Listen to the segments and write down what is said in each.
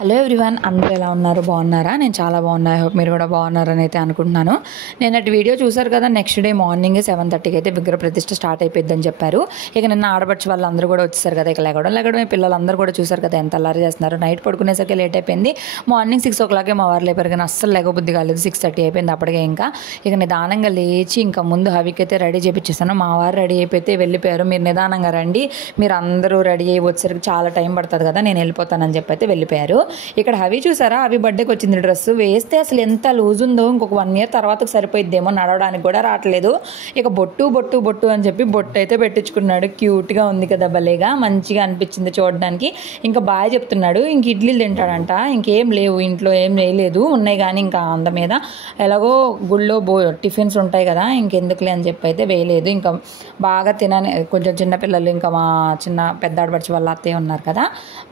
Hello everyone, అందరూ ఎలా ఉన్నారు? బాగున్నారా? నేను చాలా బాగున్నా. ఐ హోప్ మీరు కూడా బాగున్నారని అయితే అనుకుంటున్నాను. నేను అటు వీడియో చూసారు కదా, నెక్స్ట్ డే మార్నింగ్ 7:30కి అయితే విగ్రహ ప్రతిష్ఠ స్టార్ట్ అయిపోద్దని చెప్పారు. ఇక నిన్న ఆడపడుచు వాళ్ళందరూ కూడా వచ్చేసారు కదా. ఇక లేగడమే పిల్లలందరూ కూడా చూసారు కదా ఎంత అల్లరి చేస్తున్నారు. నైట్ పడుకునేసరికి లేట్ అయిపోయింది. మార్నింగ్ 6 o'clock మా వారు లేపారు, కానీ అస్సలు లేకపోద్ది కాలేదు. 6:30 అయిపోయింది అప్పటికే. ఇక నిదానంగా లేచి ఇంకా ముందు హవికి అయితే రెడీ చేయించేసాను. మా వారు రెడీ అయిపోతే వెళ్ళిపోయారు. మీరు నిదానంగా రండి, మీరు అందరూ రెడీ అయ్యి వచ్చేసరికి చాలా టైం పడుతుంది కదా, నేను వెళ్ళిపోతానని చెప్పి అయితే వెళ్ళిపోయారు. ఇక్కడ హవి చూసారా, హవి బర్త్డేకి వచ్చింది. డ్రెస్ వేస్తే అసలు ఎంత లూజ్ ఉందో, ఇంకొక 1 year తర్వాత సరిపోయిద్దేమో, నడవడానికి కూడా రావట్లేదు. ఇక బొట్టు అని చెప్పి బొట్టు అయితే పెట్టించుకున్నాడు. క్యూట్గా ఉంది కదా, భలేగా మంచిగా అనిపించింది చూడడానికి. ఇంకా బాగా చెప్తున్నాడు. ఇంక ఇడ్లీలు తింటాడంట, ఇంకేం లేవు ఇంట్లో, ఏం వేయలేదు, ఉన్నాయి కానీ ఇంకా అంద మీద ఎలాగో గుళ్ళో టిఫిన్స్ ఉంటాయి కదా, ఇంకెందుకులే అని చెప్పి అయితే వేయలేదు. ఇంకా బాగా తినని కొంచెం చిన్నపిల్లలు, ఇంకా మా పెద్ద ఆడపడిచి వాళ్ళ అత్తయ్య ఉన్నారు కదా,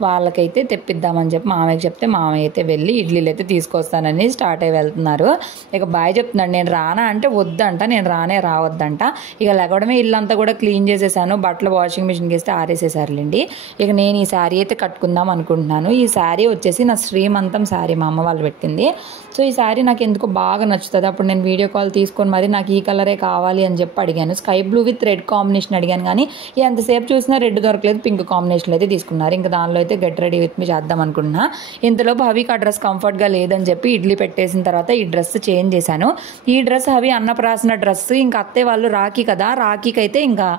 వాళ్ళకైతే తెప్పిద్దామని చెప్పి మామయ్యకి చెప్తే మామయ్య అయితే వెళ్ళి ఇడ్లీలు అయితే తీసుకొస్తానని స్టార్ట్ అయ్యి వెళ్తున్నారు. ఇక బాయ్ చెప్తున్నాడు. నేను రానా అంటే వద్దంట, నేను రావద్దంట. ఇక లేకడమే ఇల్లంతా కూడా క్లీన్ చేసేసాను. బట్టలు వాషింగ్ మిషన్కి వేస్తే ఆరేసేసారులేండి. ఇక నేను ఈ శారీ అయితే కట్టుకుందాం అనుకుంటున్నాను. ఈ శారీ వచ్చేసి నా శ్రీమంతం శారీ మా అమ్మ వాళ్ళు పెట్టింది. సో ఈ శారీ నాకు ఎందుకో బాగా నచ్చుతుంది. అప్పుడు నేను వీడియో కాల్ తీసుకొని మరి నాకు ఈ కలరే కావాలి అని చెప్పి అడిగాను. Sky blue with red combination అడిగాను, కానీ ఎంతసేపు చూసినా రెడ్ దొరకలేదు. పింక్ కాంబినేషన్ అయితే తీసుకున్నారు. ఇంకా దానిలో అయితే గెట్ రెడీ విత్ మీ చేద్దాం అనుకుంటున్నా. ఇంతలోపు హవికి ఆ డ్రెస్ కంఫర్ట్గా లేదని చెప్పి ఇడ్లీ పెట్టేసిన తర్వాత ఈ డ్రెస్ చేంజ్ చేశాను. ఈ డ్రెస్ హవి అన్నప్రాసన డ్రెస్. ఇంకా అత్తయ్య వాళ్ళు రాఖీ కదా, రాఖీకి అయితే ఇంకా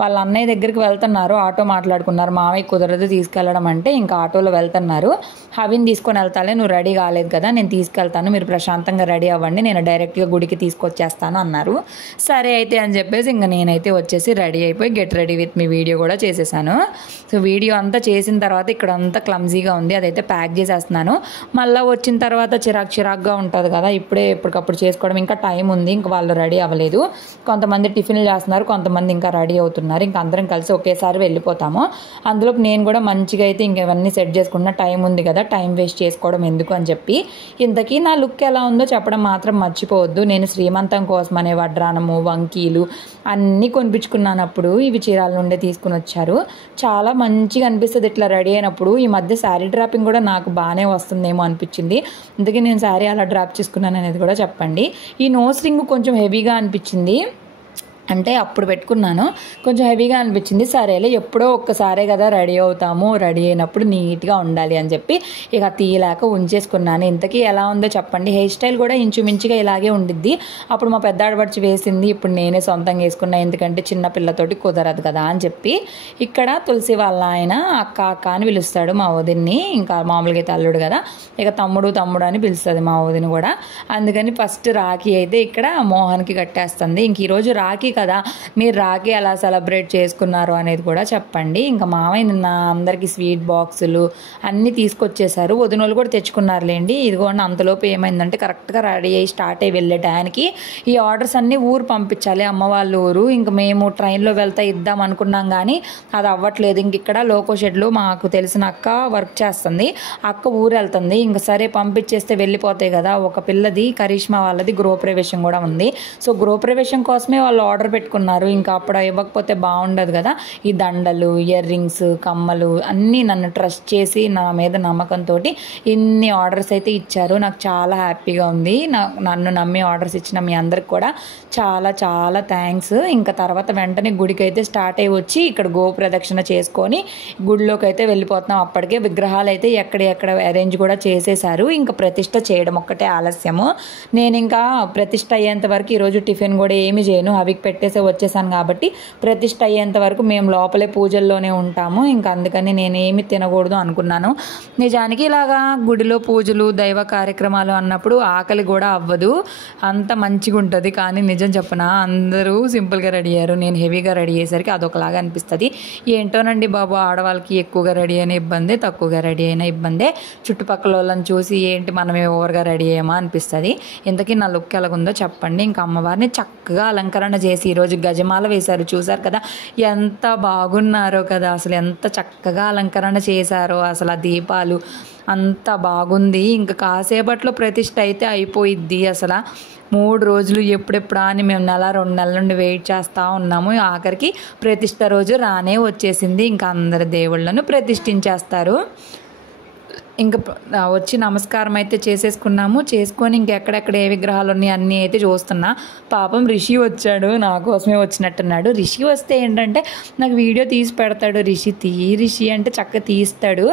వాళ్ళ అన్నయ్య దగ్గరికి వెళ్తున్నారు. ఆటో మాట్లాడుకున్నారు. మామయ్య కుదరదు తీసుకెళ్ళడం అంటే ఇంకా ఆటోలో వెళ్తున్నారు. హవిని తీసుకొని వెళ్తాలే, నువ్వు రెడీ కాలేదు కదా, నేను తీసుకెళ్తాను, మీరు ప్రశాంతంగా రెడీ అవ్వండి, నేను డైరెక్ట్గా గుడికి తీసుకొచ్చేస్తాను అన్నారు. సరే అయితే అని చెప్పేసి ఇంకా నేనైతే వచ్చేసి రెడీ అయిపోయి get ready with me video కూడా చేసేసాను. సో వీడియో అంతా చేసిన తర్వాత ఇక్కడ అంతా క్లమ్జీగా ఉంది, అదైతే ప్యాక్ చేసేస్తున్నాను. మళ్ళీ వచ్చిన తర్వాత చిరాకుగా ఉంటుంది కదా, ఎప్పటికప్పుడు చేసుకోవడం. ఇంకా టైం ఉంది, ఇంకా వాళ్ళు రెడీ అవ్వలేదు. కొంతమంది టిఫిన్లు చేస్తున్నారు, కొంతమంది ఇంకా రెడీ అవుతున్నారు. ఇంకా అందరం కలిసి ఒకేసారి వెళ్ళిపోతాము. అందులో నేను కూడా మంచిగా అయితే ఇంక ఇవన్నీ సెట్ చేసుకున్న, టైం ఉంది కదా, టైం వేస్ట్ చేసుకోవడం ఎందుకు అని చెప్పి. ఇంతకీ నా లుక్ ఎలా ఉందో చెప్పడం మాత్రం మర్చిపోవద్దు. నేను శ్రీమంతం కోసం అనే వడ్రానము, వంకీలు అన్నీ కొనిపించుకున్నాను. అప్పుడు ఇవి చీరాల నుండే తీసుకుని వచ్చారు. చాలా మంచిగా అనిపిస్తుంది ఇట్లా రెడీ అయినప్పుడు. ఈ మధ్య శారీ డ్రాపింగ్ కూడా నాకు బాగానే వస్తుందేమో అనిపించింది. అందుకే నేను శారీ అలా డ్రాప్ చేసుకున్నాను అనేది కూడా చెప్పండి. ఈ నోస్ రింగ్ కొంచెం హెవీగా అనిపించింది, అంటే అప్పుడు పెట్టుకున్నాను, కొంచెం హెవీగా అనిపించింది. సరేలే, ఎప్పుడో ఒక్కసారే కదా రెడీ అవుతాము, రెడీ అయినప్పుడు నీట్గా ఉండాలి అని చెప్పి ఇక తీయలేక ఉంచేసుకున్నాను. ఇంతకీ ఎలా ఉందో చెప్పండి. హెయిర్ స్టైల్ కూడా ఇంచుమించుగా ఇలాగే ఉండిద్ది. అప్పుడు మా పెద్ద ఆడపడిచి వేసింది, ఇప్పుడు నేనే సొంతంగా వేసుకున్నా, ఎందుకంటే చిన్న పిల్లతోటి కుదరదు కదా అని చెప్పి. ఇక్కడ తులసి వాళ్ళ ఆయన అక్క అని పిలుస్తాడు మా వదిన్ని. ఇంకా మామూలుగా అయితే అల్లుడు కదా, ఇక తమ్ముడు అని పిలుస్తుంది మా వదిని కూడా. అందుకని ఫస్ట్ రాఖీ అయితే ఇక్కడ మోహన్కి కట్టేస్తుంది. ఇంక ఈరోజు రాఖీ కదా, మీరు రాఖీ ఎలా సెలబ్రేట్ చేసుకున్నారు అనేది కూడా చెప్పండి. ఇంకా మామయ్య నిన్న అందరికి స్వీట్ బాక్సులు అన్నీ తీసుకొచ్చేసారు. వదినోళ్ళు కూడా తెచ్చుకున్నారులేండి. ఇదిగోండి, అంతలోపు ఏమైందంటే కరెక్ట్గా రెడీ అయ్యి స్టార్ట్ అయ్యి వెళ్ళే టైంకి ఈ ఆర్డర్స్ అన్నీ ఊరు పంపించాలి, అమ్మ వాళ్ళ ఊరు. ఇంక మేము ట్రైన్లో వెళ్తా ఇద్దాం అనుకున్నాం, కానీ అది అవ్వట్లేదు. ఇంక ఇక్కడ లోకో షెడ్లో మాకు తెలిసిన అక్క వర్క్ చేస్తుంది, అక్క ఊరు వెళ్తుంది. ఇంక సరే పంపించేస్తే వెళ్ళిపోతాయి కదా. ఒక పిల్లది కరిష్మా వాళ్ళది గృహప్రవేశం కూడా ఉంది. సో గృహప్రవేశం కోసమే వాళ్ళు ఆర్డర్ పెట్టుకున్నారు. ఇంకా అప్పుడు ఇవ్వకపోతే బాగుండదు కదా. ఈ దండలు, ఇయర్ రింగ్స్, కమ్మలు అన్నీ నన్ను ట్రస్ట్ చేసి నా మీద నమ్మకంతో ఇన్ని ఆర్డర్స్ అయితే ఇచ్చారు. నాకు చాలా హ్యాపీగా ఉంది. నన్ను నమ్మి ఆర్డర్స్ ఇచ్చిన మీ అందరికి కూడా చాలా చాలా థ్యాంక్స్. ఇంకా తర్వాత వెంటనే గుడికి అయితే స్టార్ట్ అయ్యి వచ్చి ఇక్కడ గోప్రదక్షిణ చేసుకొని గుడిలోకి అయితే వెళ్ళిపోతున్నాం. అప్పటికే విగ్రహాలు అయితే ఎక్కడ అరేంజ్ కూడా చేసేసారు. ఇంకా ప్రతిష్ట చేయడం ఒక్కటే ఆలస్యము. నేను ఇంకా ప్రతిష్ట అయ్యేంత వరకు ఈరోజు టిఫిన్ కూడా ఏమి చేయను, అవి పెట్టేసి వచ్చేసాను కాబట్టి ప్రతిష్ట అయ్యేంత వరకు మేము లోపలే పూజల్లోనే ఉంటాము. ఇంకా అందుకని నేనేమి తినకూడదు అనుకున్నాను. నిజానికి ఇలాగా గుడిలో పూజలు, దైవ కార్యక్రమాలు అన్నప్పుడు ఆకలి కూడా అవ్వదు, అంత మంచిగా ఉంటుంది. కానీ నిజం చెప్పనా, అందరూ సింపుల్గా రెడీ అయ్యారు, నేను హెవీగా రెడీ అయ్యేసరికి అదొకలాగా అనిపిస్తుంది. ఏంటోనండి బాబు, ఆడవాళ్ళకి ఎక్కువగా రెడీ అయిన ఇబ్బందే, తక్కువగా రెడీ అయిన ఇబ్బందే. చుట్టుపక్కల వాళ్ళని చూసి ఏంటి మనమే ఓవర్గా రెడీ అయ్యామా అనిపిస్తుంది. ఇంతకీ నా లుక్ ఎలాగుందో చెప్పండి. ఇంకా అమ్మవారిని చక్కగా అలంకరణ చేసి ఈరోజు గజమాల వేశారు, చూసారు కదా ఎంత బాగున్నారో కదా, అసలు ఎంత చక్కగా అలంకరణ చేశారో, అసలు ఆ దీపాలు అంత బాగుంది. ఇంకా కాసేపట్లో ప్రతిష్ఠ అయితే అయిపోయిద్ది. అసలు 3 రోజులు ఎప్పుడెప్పుడా అని మేము 1-2 నెలల నుండి వెయిట్ చేస్తూ ఉన్నాము. ఆఖరికి ప్రతిష్ఠ రోజు రానే వచ్చేసింది. ఇంకా అందరి దేవుళ్ళను ప్రతిష్ఠించేస్తారు. ఇంకా వచ్చి నమస్కారం అయితే చేసేసుకున్నాము. చేసుకొని ఇంకెక్కడెక్కడ ఏ విగ్రహాలు ఉన్నాయి అన్నీ అయితే చూస్తున్నా. పాపం రిషి వచ్చాడు, నా కోసమే వచ్చినట్టున్నాడు. రిషి వస్తే ఏంటంటే నాకు వీడియో తీసి పెడతాడు. రిషి అంటే చక్కగా తీస్తాడు.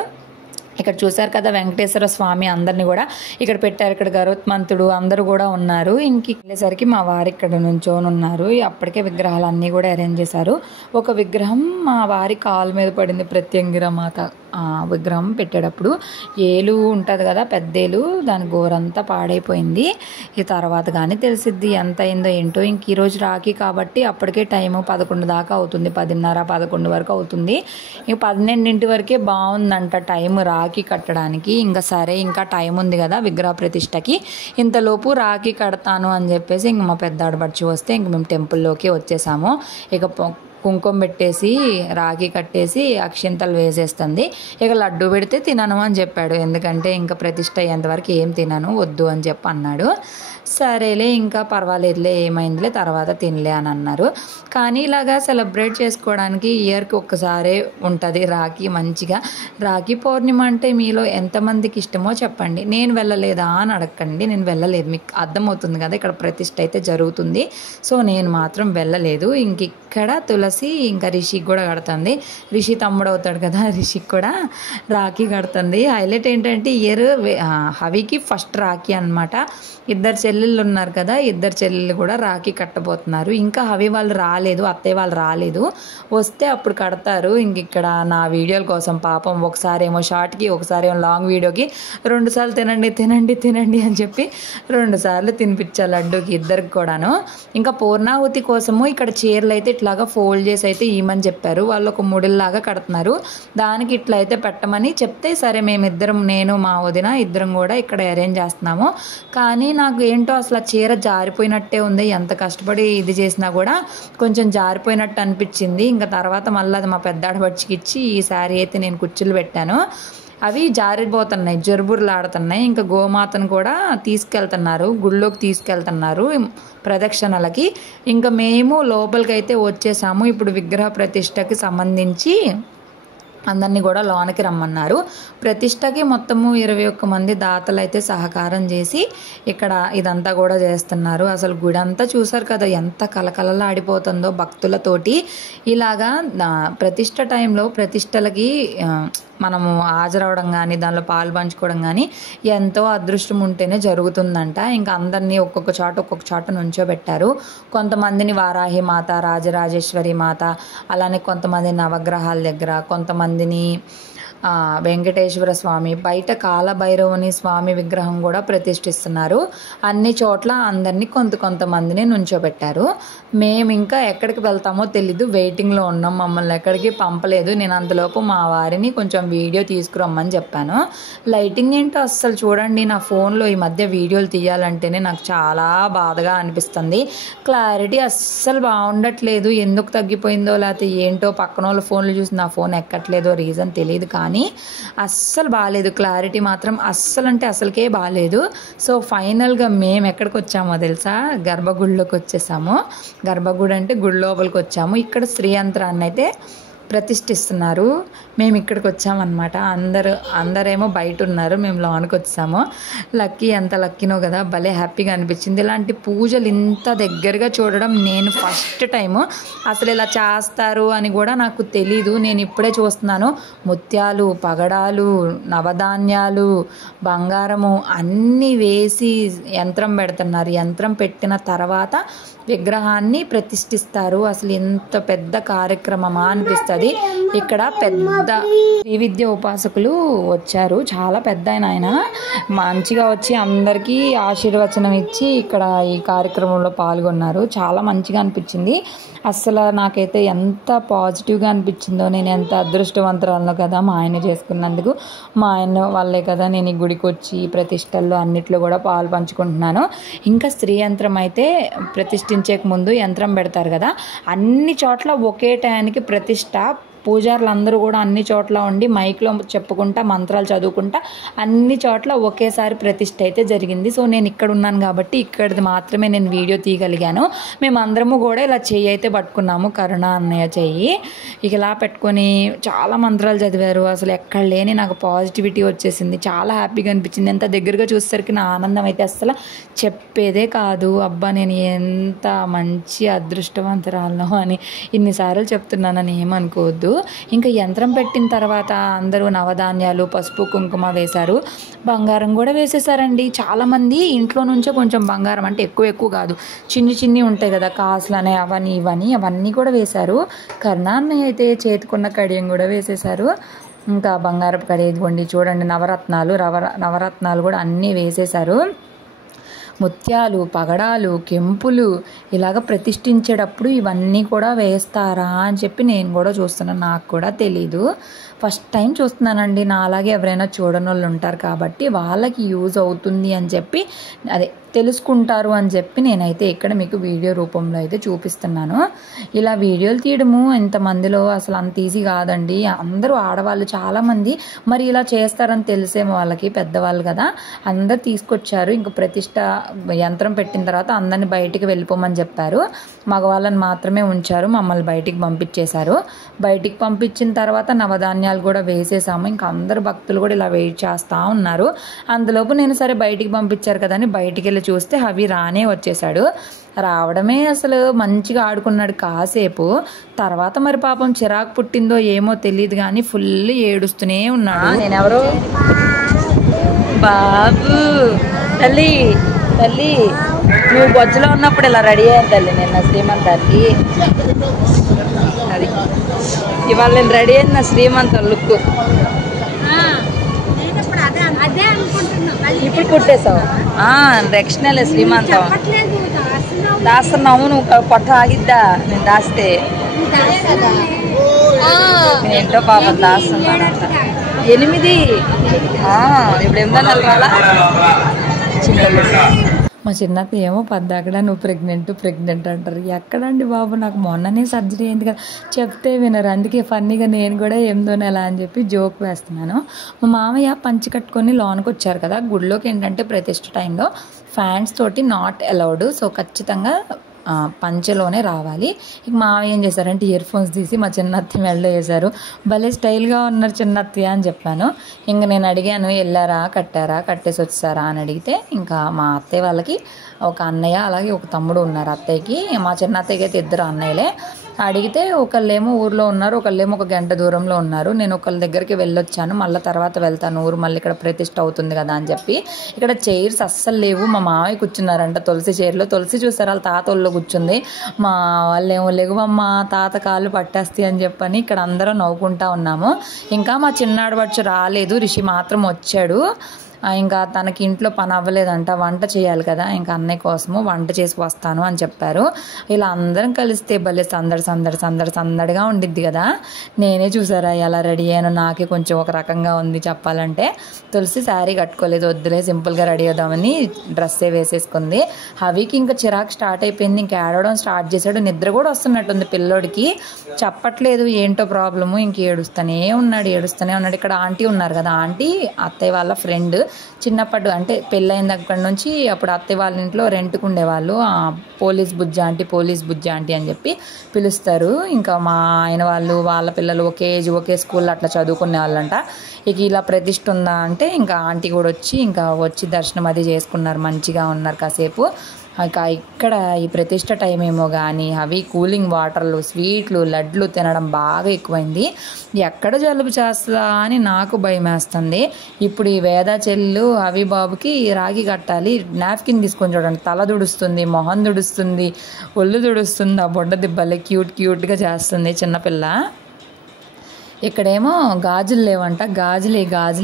ఇక్కడ చూసారు కదా వెంకటేశ్వర స్వామి అందరిని కూడా ఇక్కడ పెట్టారు. ఇక్కడ గరుత్మంతుడు అందరూ కూడా ఉన్నారు. ఇంక వెళ్ళేసరికి మా వారు ఇక్కడ నుంచోని ఉన్నారు. అప్పటికే విగ్రహాలు అన్నీ కూడా అరేంజ్ చేశారు. ఒక విగ్రహం మా వారి కాలు మీద పడింది, ప్రత్యంగిర మాత విగ్రహం పెట్టేటప్పుడు. ఏలు ఉంటుంది కదా పెద్దేలు, దాని గోరంతా పాడైపోయింది. ఈ తర్వాత కానీ తెలిసిద్ది ఎంత అయిందో ఏంటో. ఇంక ఈరోజు రాఖీ కాబట్టి అప్పటికే టైము 11 దాకా అవుతుంది, 10:30 11 వరకు అవుతుంది. ఇంక 12 వరకే బాగుందంట టైం రాఖీ కట్టడానికి. ఇంకా సరే ఇంకా టైం ఉంది కదా విగ్రహ ప్రతిష్టకి, ఇంతలోపు రాఖీ కడతాను అని చెప్పేసి ఇంక మా పెద్ద ఆడబడిచి వస్తే ఇంక మేము టెంపుల్లోకి వచ్చేసాము. ఇక కుంకుమ పెట్టేసి రాఖీ కట్టేసి అక్షింతలు వేసేస్తుంది. ఇక లడ్డు పెడితే తినను అని చెప్పాడు. ఎందుకంటే ఇంకా ప్రతిష్ట అయ్యేంతవరకు ఏం తినను, వద్దు అని చెప్పి అన్నాడు. సరేలే ఇంకా పర్వాలేదులే, ఏమైందిలే, తర్వాత తినలే అని అన్నారు. కానీ ఇలాగా సెలబ్రేట్ చేసుకోవడానికి ఇయర్కి ఒక్కసారే ఉంటుంది రాఖీ. మంచిగా రాఖీ పౌర్ణిమ అంటే మీలో ఎంతమందికి ఇష్టమో చెప్పండి. నేను వెళ్ళలేదా అని అడగండి. నేను వెళ్ళలేదు, మీకు అర్థమవుతుంది కదా ఇక్కడ ప్రతిష్ట అయితే జరుగుతుంది. సో నేను మాత్రం వెళ్ళలేదు. ఇంక ఇక్కడ తులసి ఇంకా రిషికి కూడా కడుతుంది. రిషి తమ్ముడు అవుతాడు కదా, రిషికి కూడా రాఖీ కడుతుంది. హైలైట్ ఏంటంటే ఇయర్ హవికి ఫస్ట్ రాఖీ అనమాట. ఇద్దరు చెల్లెళ్ళు ఉన్నారు కదా, ఇద్దరు చెల్లెళ్ళు కూడా రాఖీ కట్టబోతున్నారు. ఇంకా హవి వాళ్ళు రాలేదు, అత్తయ్య వాళ్ళు రాలేదు. వస్తే అప్పుడు కడతారు. ఇంక ఇక్కడ నా వీడియోల కోసం పాపం ఒకసారి ఏమో షార్ట్కి, ఒకసారి ఏమో లాంగ్ వీడియోకి 2 సార్లు తినండి తినండి తినండి అని చెప్పి 2 సార్లు తినిపించాలి లడ్డూకి, ఇద్దరికి కూడాను. ఇంకా పూర్ణాహుతి కోసము ఇక్కడ చీరలు అయితే ఇట్లాగా ఫోల్డ్ చేసి అయితే ఇవ్వమని చెప్పారు. వాళ్ళు ఒక ముడిల్లాగా కడుతున్నారు. దానికి ఇట్లా అయితే పెట్టమని చెప్తే సరే మేమిద్దరం, నేను మా వదిన ఇద్దరం కూడా ఇక్కడ అరేంజ్ చేస్తున్నాము. కానీ నాకు ఏంటో అసలు చీర జారిపోయినట్టే ఉంది. ఎంత కష్టపడి ఇది చేసినా కూడా కొంచెం జారిపోయినట్టు అనిపించింది. ఇంకా తర్వాత మళ్ళీ అది మా పెద్ద ఆడబడిచికి ఇచ్చి ఈ శారీ అయితే నేను కుచ్చులు పెట్టాను. అవి జారిపోతున్నాయి, జరుబురులాడుతున్నాయి. ఇంకా గోమాతను కూడా తీసుకెళ్తున్నారు, గుళ్ళోకి తీసుకెళ్తున్నారు ప్రదక్షిణలకి. ఇంకా మేము లోపలికి అయితే వచ్చేసాము. ఇప్పుడు విగ్రహ ప్రతిష్టకి సంబంధించి అందరినీ కూడా లోనికి రమ్మన్నారు. ప్రతిష్టకి మొత్తము 21 మంది దాతలు అయితే సహకారం చేసి ఇక్కడ ఇదంతా కూడా చేస్తున్నారు. అసలు గుడి అంతా చూసారు కదా ఎంత కలకలలాడిపోతుందో భక్తులతోటి. ఇలాగా ప్రతిష్ట టైంలో ప్రతిష్టలకి మనము హాజరవడం కానీ దానిలో పాలు పంచుకోవడం కానీ ఎంతో అదృష్టం ఉంటేనే జరుగుతుందంట. ఇంకా అందరినీ ఒక్కొక్క చోట నుంచోబెట్టారు. కొంతమందిని వారాహి మాత, రాజరాజేశ్వరి మాత, అలానే కొంతమంది నవగ్రహాల దగ్గర, కొంతమందిని వెంకటేశ్వర స్వామి, బయట కాలభైరవుని స్వామి విగ్రహం కూడా ప్రతిష్ఠిస్తున్నారు. అన్ని చోట్ల అందరినీ కొంతమందిని నుంచోబెట్టారు. మేము ఇంకా ఎక్కడికి వెళ్తామో తెలీదు, వెయిటింగ్లో ఉన్నాం. మమ్మల్ని ఎక్కడికి పంపలేదు. నేను అంతలోపు మా వారిని కొంచెం వీడియో తీసుకురమ్మని చెప్పాను. లైటింగ్ ఏంటో అస్సలు చూడండి, నా ఫోన్లో ఈ మధ్య వీడియోలు తీయాలంటేనే నాకు చాలా బాధగా అనిపిస్తుంది. క్లారిటీ అస్సలు బాగుండట్లేదు. ఎందుకు తగ్గిపోయిందో లేకపోతే ఏంటో, పక్కన వాళ్ళ ఫోన్లు చూసి నా ఫోన్ ఎక్కట్లేదో రీజన్ తెలియదు. కానీ అస్సలు బాగాలేదు, క్లారిటీ మాత్రం అస్సలు అంటే అసలుకే బాగాలేదు. సో ఫైనల్గా మేము ఎక్కడికి వచ్చామో తెలుసా, గర్భగుడిలోకి వచ్చేసాము. గర్భగుడి అంటే గుడి లోపలికి వచ్చాము. ఇక్కడ శ్రీయంత్రాన్ని అయితే ప్రతిష్ఠిస్తున్నారు. మేము ఇక్కడికి వచ్చామన్నమాట. అందరేమో బయట ఉన్నారు, మేము లోనికి వచ్చాము. లక్కీ, ఎంత లక్కీనో కదా, భలే హ్యాపీగా అనిపించింది. ఇలాంటి పూజలు ఇంత దగ్గరగా చూడడం నేను ఫస్ట్ టైము. అసలు ఇలా చేస్తారు అని కూడా నాకు తెలీదు, నేను ఇప్పుడే చూస్తున్నాను. ముత్యాలు, పగడాలు, నవధాన్యాలు, బంగారము అన్నీ వేసి యంత్రం పెడుతున్నారు. యంత్రం పెట్టిన తర్వాత విగ్రహాన్ని ప్రతిష్ఠిస్తారు. అసలు ఎంత పెద్ద కార్యక్రమమా అనిపిస్తుంది. ఇక్కడ పెద్ద శ్రీ విద్య ఉపాసకులు వచ్చారు, చాలా పెద్ద ఆయన మంచిగా వచ్చి అందరికీ ఆశీర్వచనం ఇచ్చి ఇక్కడ ఈ కార్యక్రమంలో పాల్గొన్నారు. చాలా మంచిగా అనిపించింది. అసలు నాకైతే ఎంత పాజిటివ్గా అనిపించిందో, నేను ఎంత అదృష్టవంతురాలను కదా మా ఆయన చేసుకున్నందుకు. మా ఆయన వాళ్ళే కదా నేను ఈ గుడికి వచ్చి ప్రతిష్టల్లో అన్నిట్లో కూడా పాలు పంచుకుంటున్నాను. ఇంకా స్త్రీ యంత్రం అయితే ప్రతిష్ఠించే ముందు యంత్రం పెడతారు కదా, అన్ని చోట్ల ఒకే టయానికి ప్రతిష్ట పూజారులు అందరూ కూడా అన్ని చోట్ల ఉండి మైక్లో చెప్పుకుంటా మంత్రాలు చదువుకుంటా అన్ని చోట్ల ఒకేసారి ప్రతిష్ఠ అయితే జరిగింది. సో నేను ఇక్కడ ఉన్నాను కాబట్టి ఇక్కడిది మాత్రమే నేను వీడియో తీయగలిగాను. మేమందరము కూడా ఇలా చెయ్యి అయితే పట్టుకున్నాము, కరుణ అన్నయ్య చెయ్యి. ఇక ఇలా పెట్టుకొని చాలా మంత్రాలు చదివారు. అసలు ఎక్కడ లేని నాకు పాజిటివిటీ వచ్చేసింది, చాలా హ్యాపీగా అనిపించింది. ఎంత దగ్గరగా చూసేసరికి నా ఆనందం అయితే అసలు చెప్పేదే కాదు. అబ్బా నేను ఎంత మంచి అదృష్టవంతురాలను అని ఇన్నిసార్లు చెప్తున్నానని ఏమనుకోవద్దు. ఇంకా యంత్రం పెట్టిన తర్వాత అందరూ నవధాన్యాలు, పసుపు, కుంకుమ వేశారు. బంగారం కూడా వేసేసారండి. చాలామంది ఇంట్లో నుంచే కొంచెం బంగారం, అంటే ఎక్కువ కాదు, చిన్ని ఉంటాయి కదా కాసులనే, అవన్నీ కూడా వేశారు. కరుణాన్నయ్య అయితే చేతికున్న కడియం కూడా వేసేశారు. ఇంకా బంగారపు కడి ఇదిగోండి చూడండి, నవరత్నాలు కూడా అన్నీ వేసేశారు. ముత్యాలు, పగడాలు, కెంపులు ఇలాగ ప్రతిష్ఠించేటప్పుడు ఇవన్నీ కూడా వేస్తారా అని చెప్పి నేను కూడా చూస్తున్నాను. నాకు కూడా తెలీదు, ఫస్ట్ టైం చూస్తున్నానండి. నా అలాగే ఎవరైనా చూడని వాళ్ళు ఉంటారు కాబట్టి వాళ్ళకి యూజ్ అవుతుంది అని చెప్పి, అదే తెలుసుకుంటారు అని చెప్పి నేనైతే ఇక్కడ మీకు వీడియో రూపంలో అయితే చూపిస్తున్నాను. ఇలా వీడియోలు తీయడము ఇంతమందిలో అసలు అంత ఈజీ కాదండి. అందరూ ఆడవాళ్ళు చాలామంది మరి ఇలా చేస్తారని తెలిసేమో వాళ్ళకి, పెద్దవాళ్ళు కదా, అందరు తీసుకొచ్చారు. ఇంక ప్రతిష్ట యంత్రం పెట్టిన తర్వాత అందరిని బయటికి వెళ్ళిపోమని చెప్పారు. మగవాళ్ళని మాత్రమే ఉంచారు, మమ్మల్ని బయటికి పంపించేశారు. బయటికి పంపించిన తర్వాత నవధాన్యాలు కూడా వేసేసాము. ఇంకా అందరు భక్తులు కూడా ఇలా వెయిట్ చేస్తూ ఉన్నారు. అందులోపు నేను సరే బయటికి పంపించారు కదా అని బయటికి వెళ్ళి చూస్తే అవి రానే వచ్చేసాడు. రావడమే అసలు మంచిగా ఆడుకున్నాడు కాసేపు. తర్వాత మరి పాపం చిరాకు పుట్టిందో ఏమో తెలియదు కానీ ఫుల్ ఏడుస్తూనే ఉన్నాడు. నేనెవరు బాబు, తల్లి తల్లి నువ్వు బొజ్జలో ఉన్నప్పుడు ఇలా రెడీ అయ్యాను తల్లి నిన్న శ్రీమంతానికి. అది ఇవాళ నేను రెడీ అయింది నా శ్రీమంతం లుక్. ఇప్పుడు కుట్టేసావు నెక్స్ట్ నెల శ్రీమంతం దాస్తున్నావు. నువ్వు పొట్ట ఆగిద్దా నేను దాస్తే? ఏంటో పాపం దాస్తున్నానంట. 8 ఇప్పుడు 8వ నెల రాలా? మా చిన్నక్క ఏమో పద్దాకడ నువ్వు ప్రెగ్నెంట్ అంటారు. ఎక్కడండి బాబు, నాకు మొన్ననే సర్జరీ అయింది కదా, చెప్తే వినరు. అందుకే ఫన్నీగా నేను కూడా 8వ నెల అని చెప్పి జోక్ వేస్తున్నాను. మా మామయ్య పంచి కట్టుకొని లోనికి వచ్చారు కదా. గుడిలోకి ఏంటంటే ప్రతిష్ఠ టైంలో ఫ్యాన్స్ తోటి నాట్ అలౌడ్. సో ఖచ్చితంగా పంచెలోనే రావాలి. ఇక మామయ్య ఏం చేశారంటే ఇయర్ ఫోన్స్ తీసి మా చిన్నత్త మెడలో వేశారు. భలే స్టైల్గా ఉన్నారు చిన్నత్తయ్య అని చెప్పాను. ఇంక నేను అడిగాను, వెళ్ళారా, కట్టేసి వచ్చారా అని అడిగితే, ఇంకా మా అత్తయ్య వాళ్ళకి ఒక అన్నయ్య అలాగే ఒక తమ్ముడు ఉన్నారు. అత్తయ్యకి, మా చిన్న అత్తయ్యకి అయితే 2 అన్నయ్యలే. అడిగితే ఒకళ్ళేమో ఊర్లో ఉన్నారు, ఒకళ్ళేమో 1 గంట దూరంలో ఉన్నారు. నేను ఒకళ్ళ దగ్గరికి వెళ్ళొచ్చాను, మళ్ళీ తర్వాత వెళ్తాను ఊరు, మళ్ళీ ఇక్కడ ప్రతిష్ఠ అవుతుంది కదా అని చెప్పి. ఇక్కడ చైర్స్ అస్సలు లేవు. మా మామయ్య కూర్చున్నారంట తులసి చైర్లో. తులసి చూసారు వాళ్ళ తాత ఒళ్ళో కూర్చుంది. మా వాళ్ళేమో లెగువమ్మ తాత కాళ్ళు పట్టేస్తాయి అని చెప్పని ఇక్కడ అందరం నవ్వుకుంటా ఉన్నాము. ఇంకా మా చిన్నాడబడుచు రాలేదు, రిషి మాత్రం వచ్చాడు. ఇంకా తనకి ఇంట్లో పని అవ్వలేదంట, వంట చేయాలి కదా, ఇంకా అన్నయ్య కోసము వంట చేసి వస్తాను అని చెప్పారు. ఇలా అందరం కలిస్తే భలే సందడిగా ఉండిద్ది కదా. నేనే చూసారా ఎలా రెడీ అయ్యాను, నాకే కొంచెం ఒక రకంగా ఉంది చెప్పాలంటే. తులసి శారీ కట్టుకోలేదు, వద్దులే సింపుల్గా రెడీ అవుదామని డ్రెస్సే వేసేసుకుంది. హవికి ఇంకా చిరాకు స్టార్ట్ అయిపోయింది, ఇంకా ఏడవడం స్టార్ట్ చేశాడు. నిద్ర కూడా వస్తున్నట్టుంది పిల్లోడికి, చెప్పట్లేదు ఏంటో ప్రాబ్లము. ఇంక ఏడుస్తూనే ఉన్నాడు. ఇక్కడ ఆంటీ ఉన్నారు కదా, ఆంటీ అత్తయ్య వాళ్ళ ఫ్రెండ్. చిన్నప్పటి అంటే పెళ్ళైన దగ్గర నుంచి అప్పుడు అత్తయ్య వాళ్ళ ఇంట్లో రెంట్కు ఉండేవాళ్ళు. పోలీస్ బుజ్జి ఆంటీ అని చెప్పి పిలుస్తారు. ఇంకా మా ఆయన వాళ్ళు వాళ్ళ పిల్లలు ఒకే ఏజ్ ఒకే స్కూల్లో అట్లా చదువుకునే వాళ్ళంట. ఇక ఇలా ప్రతిష్ఠ ఉందా అంటే ఇంకా ఆంటీ కూడా వచ్చి దర్శనం అది చేసుకున్నారు, మంచిగా ఉన్నారు కాసేపు. ఇక్కడ ఈ ప్రతిష్ఠ టైం ఏమో కానీ అవి కూలింగ్ వాటర్లు, స్వీట్లు, లడ్లు తినడం బాగా ఎక్కువైంది. ఎక్కడ జలుబు చేస్తుందా అని నాకు భయం వేస్తుంది. ఇప్పుడు ఈ వేద చెల్లు అవి బాబుకి రాగి కట్టాలి. నాప్కిన్ తీసుకొని చూడండి, తల దుడుస్తుంది, మొహం దుడుస్తుంది, ఒళ్ళు దుడుస్తుంది. ఆ బొడ్డ దిబ్బలే క్యూట్గా చేస్తుంది చిన్నపిల్ల. ఇక్కడేమో గాజులు లేవంట, గాజులే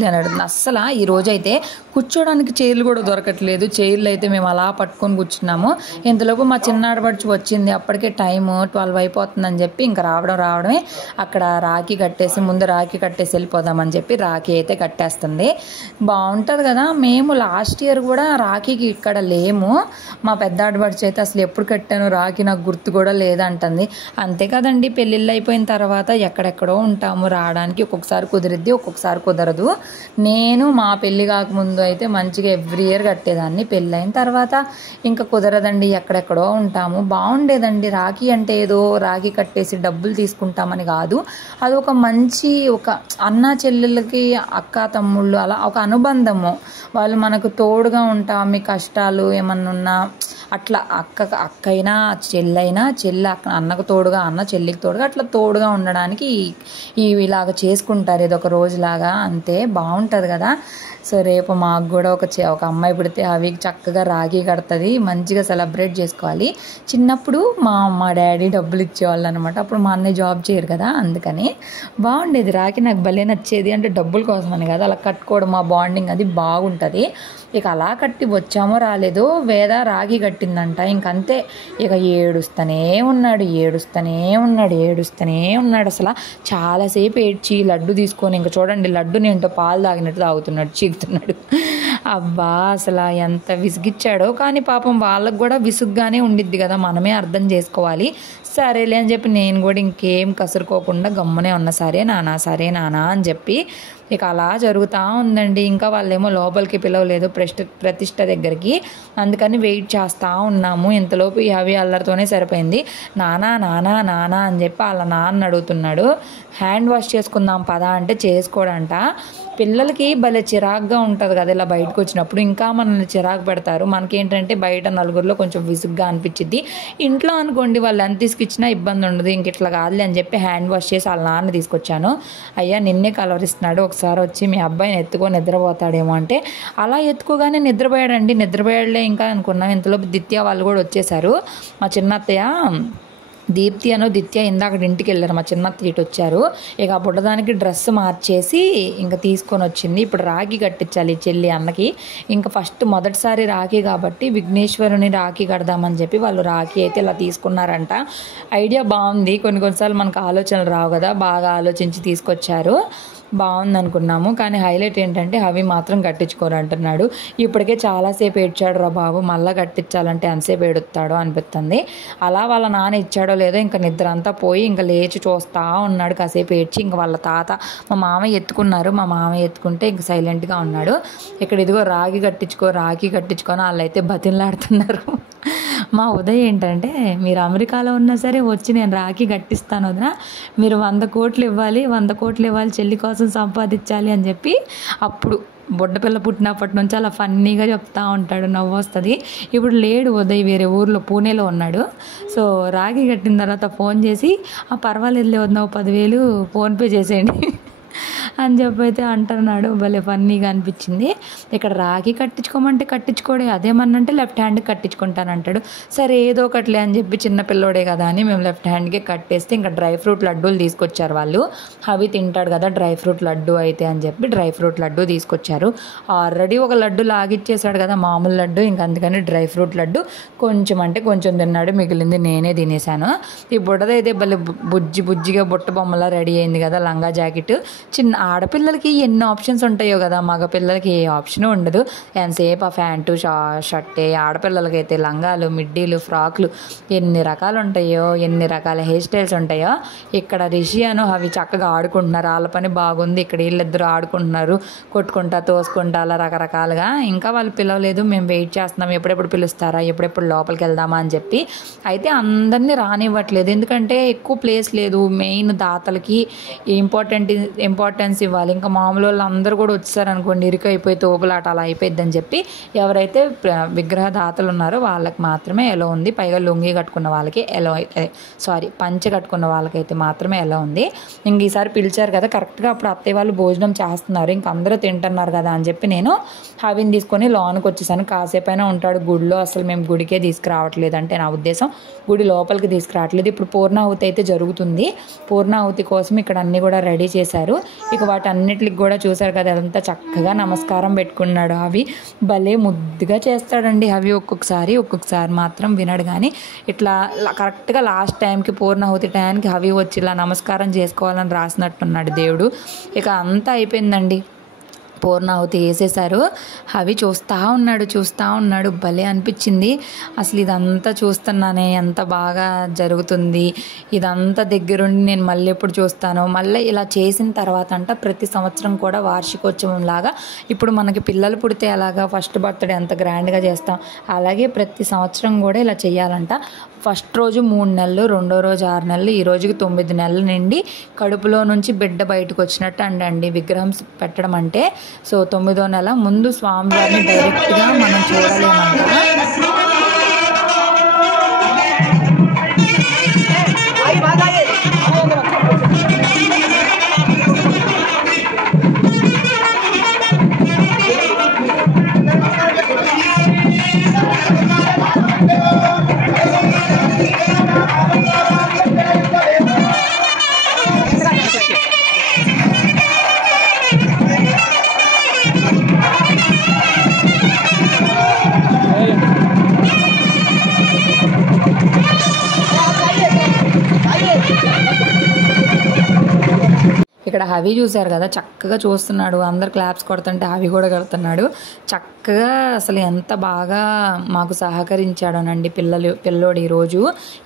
అని అడుగుతుంది. అస్సలు ఈ రోజైతే కూర్చోడానికి చైర్లు కూడా దొరకట్లేదు. చైర్లు అయితే మేము అలా పట్టుకొని కూర్చున్నాము. ఇంతలోపు మా చిన్న ఆడపడుచు వచ్చింది. అప్పటికే టైము 12 అయిపోతుందని చెప్పి ఇంకా రావడమే అక్కడ రాఖీ కట్టేసి ముందు రాఖీ కట్టేసి వెళ్ళిపోదామని చెప్పి రాఖీ అయితే కట్టేస్తుంది. బాగుంటుంది కదా. మేము లాస్ట్ ఇయర్ కూడా రాఖీకి ఇక్కడ లేము. మా పెద్ద ఆడపడుచు అయితే అసలు ఎప్పుడు కట్టాను రాఖీ నాకు గుర్తు కూడా లేదంటుంది. అంతే కదండి, పెళ్ళిళ్ళు అయిపోయిన తర్వాత ఎక్కడెక్కడో ఉంటాము. రావడానికి ఒక్కొక్కసారి కుదిరిద్ది, ఒక్కొక్కసారి కుదరదు. నేను మా పెళ్ళి కాకముందు అయితే మంచిగా ఎవ్రీ ఇయర్ కట్టేదాన్ని. పెళ్ళి అయిన తర్వాత ఇంకా కుదరదండి, ఎక్కడెక్కడో ఉంటాము. బాగుండేదండి. రాఖీ అంటే ఏదో రాఖీ కట్టేసి డబ్బులు తీసుకుంటామని కాదు, అది ఒక మంచి ఒక అన్న చెల్లెళ్ళకి అక్క తమ్ముళ్ళు అలా ఒక అనుబంధము. వాళ్ళు మనకు తోడుగా ఉంటాం. మీ కష్టాలు ఏమన్నా ఉన్నా అట్లా అక్కైనా చెల్లైనా చెల్లి అన్నకు తోడుగా, అన్న చెల్లికి తోడుగా అట్లా తోడుగా ఉండడానికి ఇలాగ చేసుకుంటారు. ఇది ఒక రోజులాగా అంతే. బాగుంటుంది కదా. సో రేపు మాకు కూడా ఒక అమ్మాయి పుడితే అవి చక్కగా రాఖీ కడుతుంది. మంచిగా సెలబ్రేట్ చేసుకోవాలి. చిన్నప్పుడు మా డాడీ డబ్బులు ఇచ్చేవాళ్ళు అనమాట. అప్పుడు మా అన్నయ్య జాబ్ చేయరు కదా, అందుకని బాగుండేది. రాఖీ నాకు భలే నచ్చేది. అంటే డబ్బుల కోసమని కదా, అలా కట్టుకోవడం మా బాండింగ్ అది బాగుంటుంది. ఇక అలా కట్టి వచ్చామో రాలేదో వేద రాఖీ కట్టిందంట. ఇంకంతే ఇక ఏడుస్తూనే ఉన్నాడు. అసలు చాలాసేపు ఏడ్చి లడ్డు తీసుకొని ఇంకా చూడండి లడ్డుని ఏంటో పాలు తాగినట్టు తాగుతున్నాడు, చీకుతున్నాడు. అబ్బా అసలు ఎంత విసిగిచ్చాడో. కానీ పాపం వాళ్ళకు కూడా విసుగ్గానే ఉండిద్ది కదా, మనమే అర్థం చేసుకోవాలి. సరేలే అని చెప్పి నేను కూడా ఇంకేం కసురుకోకుండా గమ్మునే ఉన్నా. సరే నానా అని చెప్పి ఇక అలా జరుగుతూ ఉందండి. ఇంకా వాళ్ళేమో లోపలికి పిలవలేదు ప్రతిష్ట దగ్గరికి, అందుకని వెయిట్ చేస్తూ ఉన్నాము. ఇంతలోపు అవి అల్లరితోనే సరిపోయింది. నానా అని చెప్పి వాళ్ళ నాన్న అడుగుతున్నాడు. హ్యాండ్ వాష్ చేసుకుందాం పదా అంటే చేసుకోడంట. పిల్లలకి భలే చిరాగ్గా ఉంటుంది కదా ఇలా బయటకు వచ్చినప్పుడు, ఇంకా మనల్ని చిరాకు పెడతారు. మనకేంటంటే బయట నలుగురిలో కొంచెం విసుగ్గా అనిపించింది. ఇంట్లో అనుకోండి వాళ్ళు ఎంత తీసుకొచ్చినా ఇబ్బంది ఉండదు. ఇంక ఇట్లా కాదులే అని చెప్పి హ్యాండ్ వాష్ చేసి వాళ్ళ నాన్న తీసుకొచ్చాను. అయ్యా నిన్నే కలవరిస్తున్నాడు, ఒకసారి వచ్చి మీ అబ్బాయిని ఎత్తుకొని నిద్రపోతాడేమో అంటే అలా ఎత్తుకోగానే నిద్రపోయాడులే ఇంకా అనుకున్నాం. ఇంతలోపు దిత్య వాళ్ళు కూడా వచ్చేసారు. మా చిన్నత్తయ్య దిత్య ఇందాక ఇంటికి వెళ్ళారు. మా చిన్నత్త ఇటు వచ్చారు. ఇక ఆ బుడ్డదానికి డ్రెస్ మార్చేసి ఇంకా తీసుకొని వచ్చింది. ఇప్పుడు రాఖీ కట్టించాలి చెల్లి అన్నకి. ఇంకా మొదటిసారి రాఖీ కాబట్టి విఘ్నేశ్వరుని రాఖీ కడదామని చెప్పి వాళ్ళు రాఖీ అయితే ఇలా తీసుకున్నారంట. ఐడియా బాగుంది. కొన్నిసార్లు మనకు ఆలోచనలు రావు కదా, బాగా ఆలోచించి తీసుకొచ్చారు. బాగుంది అనుకున్నాము. కానీ హైలైట్ ఏంటంటే అవి మాత్రం కట్టించుకోరు అంటున్నాడు. ఇప్పటికే చాలాసేపు ఏడ్చాడు రా బాబు, మళ్ళీ కట్టించాలంటే ఎంతసేపు ఏడుస్తాడో అనిపిస్తుంది. అలా వాళ్ళ నాన్న ఇచ్చాడో లేదో ఇంకా నిద్ర అంతా పోయి ఇంకా లేచి చూస్తూ ఉన్నాడు. కాసేపు ఏడ్చి ఇంకా వాళ్ళ తాత మా మామయ్య ఎత్తుకున్నారు. మా మామయ్య ఎత్తుకుంటే ఇంక సైలెంట్గా ఉన్నాడు. ఇక్కడ ఇదిగో రాఖీ కట్టించుకొని వాళ్ళైతే బతిమలాడుతున్నారు. మా ఉదయ్ ఏంటంటే మీరు అమెరికాలో ఉన్నా సరే వచ్చి నేను రాఖీ కట్టిస్తాను వదినా, మీరు 100 కోట్లు ఇవ్వాలి చెల్లి కోసం సంపాదించాలి అని చెప్పి అప్పుడు బుడ్డపిల్ల పుట్టినప్పటి నుంచి అలా ఫన్నీగా చెప్తా ఉంటాడు, నవ్వు వస్తుంది. ఇప్పుడు లేడు ఉదయ్, వేరే ఊర్లో పూణేలో ఉన్నాడు. సో రాఖీ కట్టిన తర్వాత ఫోన్ చేసి పర్వాలేదులే వదినా 10,000 ఫోన్పే చేసేయండి అని చెప్పి అయితే అంటున్నాడు. భలే ఫన్నీగా అనిపించింది. ఇక్కడ రాఖీ కట్టించుకోమంటే కట్టించుకోడే, అదేమన్నంటే లెఫ్ట్ హ్యాండ్ కట్టించుకుంటానంటాడు. సరే ఏదో ఒకటిలే అని చెప్పి చిన్న పిల్లోడే కదా అని మేము లెఫ్ట్ హ్యాండ్కే కట్టేస్తే ఇంకా డ్రై ఫ్రూట్ లడ్డూలు తీసుకొచ్చారు వాళ్ళు. అవి తింటాడు కదా డ్రై ఫ్రూట్ లడ్డు అయితే అని చెప్పి డ్రై ఫ్రూట్ లడ్డు తీసుకొచ్చారు. ఆల్రెడీ ఒక లడ్డు లాగిచ్చేసాడు కదా మామూలు లడ్డు, ఇంక అందుకని డ్రై ఫ్రూట్ లడ్డు కొంచెం తిన్నాడు, మిగిలింది నేనే తినేసాను. ఈ బుడ్డదైతే భలే బుజ్జిగా బుట్ట బొమ్మలా రెడీ అయింది కదా, లంగా జాకెట్. చిన్న ఆడపిల్లలకి ఎన్ని ఆప్షన్స్ ఉంటాయో కదా, మగపిల్లలకి ఏ ఆప్షన్ ఉండదు. ఎంతసేపు ఆ ప్యాంటు షర్టే. ఆడపిల్లలకి అయితే లంగాలు, మిడ్డీలు, ఫ్రాక్లు ఎన్ని రకాలు ఉంటాయో, ఎన్ని రకాల హెయిర్ స్టైల్స్ ఉంటాయో. ఇక్కడ రిషియాను అవి చక్కగా ఆడుకుంటున్నారు, వాళ్ళ పని బాగుంది. ఇక్కడ వీళ్ళిద్దరు ఆడుకుంటున్నారు, కొట్టుకుంటా తోసుకుంటా అలా రకరకాలుగా. ఇంకా వాళ్ళు పిలవలేదు, మేము వెయిట్ చేస్తున్నాం ఎప్పుడెప్పుడు పిలుస్తారా, ఎప్పుడెప్పుడు లోపలికి వెళ్దామా అని చెప్పి. అయితే అందరినీ రానివ్వట్లేదు, ఎందుకంటే ఎక్కువ ప్లేస్ లేదు. మెయిన్ దాతలకి ఇంపార్టెన్స్ ప్రిఫరెన్స్ ఇవ్వాలి. ఇంకా మామూలు వాళ్ళు అందరూ కూడా వచ్చారనుకోండి ఇరుకైపోయి తోపులాట అలా అయిపోయిద్దని చెప్పి ఎవరైతే విగ్రహ దాతలు ఉన్నారో వాళ్ళకి మాత్రమే ఎలా ఉంది. పైగా లుంగి కట్టుకున్న వాళ్ళకి ఎలా పంచె కట్టుకున్న వాళ్ళకైతే మాత్రమే ఎలా ఉంది. ఇంక ఈసారి పిలిచారు కదా కరెక్ట్గా అప్పుడు అత్తయ్య వాళ్ళు భోజనం చేస్తున్నారు, ఇంక అందరూ తింటున్నారు కదా అని చెప్పి నేను హవిని తీసుకొని లోనికి వచ్చేసాను. కాసేపైనా ఉంటాడు గుడిలో, అసలు మేము గుడికే తీసుకురావట్లేదు, అంటే నా ఉద్దేశం గుడి లోపలికి తీసుకురావట్లేదు. ఇప్పుడు పూర్ణాహుతి అయితే జరుగుతుంది, పూర్ణాహుతి కోసం ఇక్కడ అన్నీ కూడా రెడీ చేశారు. ఇక వాటన్నిటికి కూడా చూసారు కదా అదంతా చక్కగా నమస్కారం పెట్టుకున్నాడు. అవి భలే ముద్దుగా చేస్తాడండి. అవి ఒక్కొక్కసారి మాత్రం వినడు, కానీ ఇట్లా కరెక్ట్గా లాస్ట్ టైంకి పూర్ణాహుతి టైంకి అవి వచ్చి ఇలా నమస్కారం చేసుకోవాలని రాసినట్టున్నాడు దేవుడు. ఇక అంతా అయిపోయిందండి, పూర్ణాహుతి వేసేశారు. అవి చూస్తూ ఉన్నాడు. భలే అనిపించింది అసలు. ఇదంతా చూస్తున్నానే ఎంత బాగా జరుగుతుంది, ఇదంతా దగ్గరుండి నేను మళ్ళీ ఎప్పుడు చూస్తాను. మళ్ళీ ఇలా చేసిన తర్వాత అంట ప్రతి సంవత్సరం కూడా వార్షికోత్సవం లాగా, ఇప్పుడు మనకి పిల్లలు పుడితే అలాగా ఫస్ట్ బర్త్డే ఎంత గ్రాండ్గా చేస్తాం, అలాగే ప్రతి సంవత్సరం కూడా ఇలా చేయాలంట. ఫస్ట్ రోజు 3 నెలలు, రెండో రోజు 6 నెలలు, ఈ రోజుకి 9 నెలల నుండి కడుపులో నుంచి బిడ్డ బయటకు వచ్చినట్టు అండి విగ్రహం పెట్టడం అంటే. సో 9వ నెల ముందు స్వామివారిని డైరెక్ట్గా మనం చూడలేమంట. ఇక్కడ హవి చూశారు కదా చక్కగా చూస్తున్నాడు, అందరు క్లాప్స్ కొడుతుంటే హవి కూడా కడుతున్నాడు చక్కగా. అసలు ఎంత బాగా మాకు సహకరించాడోనండి పిల్లోడు. ఈరోజు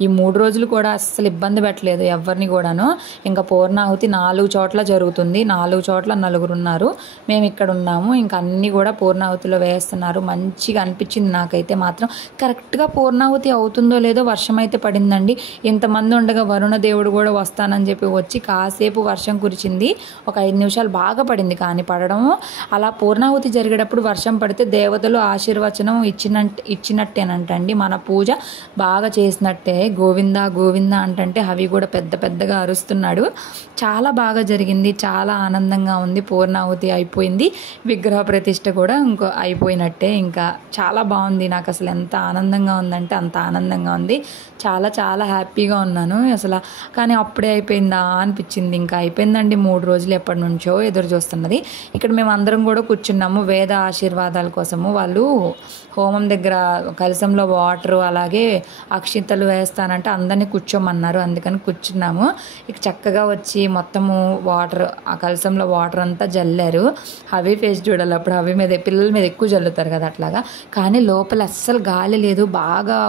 ఈ 3 రోజులు కూడా అస్సలు ఇబ్బంది పెట్టలేదు ఎవరిని కూడాను. ఇంకా పూర్ణాహుతి 4 చోట్ల జరుగుతుంది, 4 చోట్ల 4 ఉన్నారు, మేము ఇక్కడ ఉన్నాము. ఇంకా అన్నీ కూడా పూర్ణాహుతిలో వేస్తున్నారు. మంచిగా అనిపించింది నాకైతే మాత్రం. కరెక్ట్గా పూర్ణాహుతి అవుతుందో లేదో వర్షం అయితే పడిందండి. ఇంతమంది ఉండగా వరుణ దేవుడు కూడా వస్తానని చెప్పి వచ్చి కాసేపు వర్షం కురిచింది. ఒక 5 నిమిషాలు బాగా పడింది, కానీ పడడము అలా పూర్ణాహుతి జరిగేటప్పుడు వర్షం పడితే దేవతలు ఆశీర్వచనం ఇచ్చినట్టేనంటండి. మన పూజ బాగా చేసినట్టే. గోవిందా గోవిందా అంటే అవి కూడా పెద్దగా అరుస్తున్నాడు. చాలా బాగా జరిగింది, చాలా ఆనందంగా ఉంది. పూర్ణాహుతి అయిపోయింది, విగ్రహ ప్రతిష్ఠ కూడా ఇంకో అయిపోయినట్టే. ఇంకా చాలా బాగుంది, నాకు అసలు ఎంత ఆనందంగా ఉందంటే అంత ఆనందంగా ఉంది. చాలా హ్యాపీగా ఉన్నాను అసలు. కానీ అప్పుడే అయిపోయిందా అనిపించింది. ఇంకా అయిపోయిందండి, 3 రోజులు ఎప్పటి నుంచో ఎదురు చూస్తున్నది. ఇక్కడ మేము అందరం కూడా కూర్చున్నాము వేద ఆశీర్వాదాల కోసము. వాళ్ళు హోమం దగ్గర కలశంలో వాటర్ అలాగే అక్షింతలు వేస్తానంటే అందరినీ కూర్చోమన్నారు, అందుకని కూర్చున్నాము. ఇక చక్కగా వచ్చి మొత్తము వాటర్ ఆ కలశంలో వాటర్ అంతా జల్లారు. హవి ఫేస్ చూడాలి, అప్పుడు హవి మీద పిల్లల మీద ఎక్కువ జల్లుతారు కదా అట్లాగా. కానీ లోపల అస్సలు గాలి లేదు, బాగా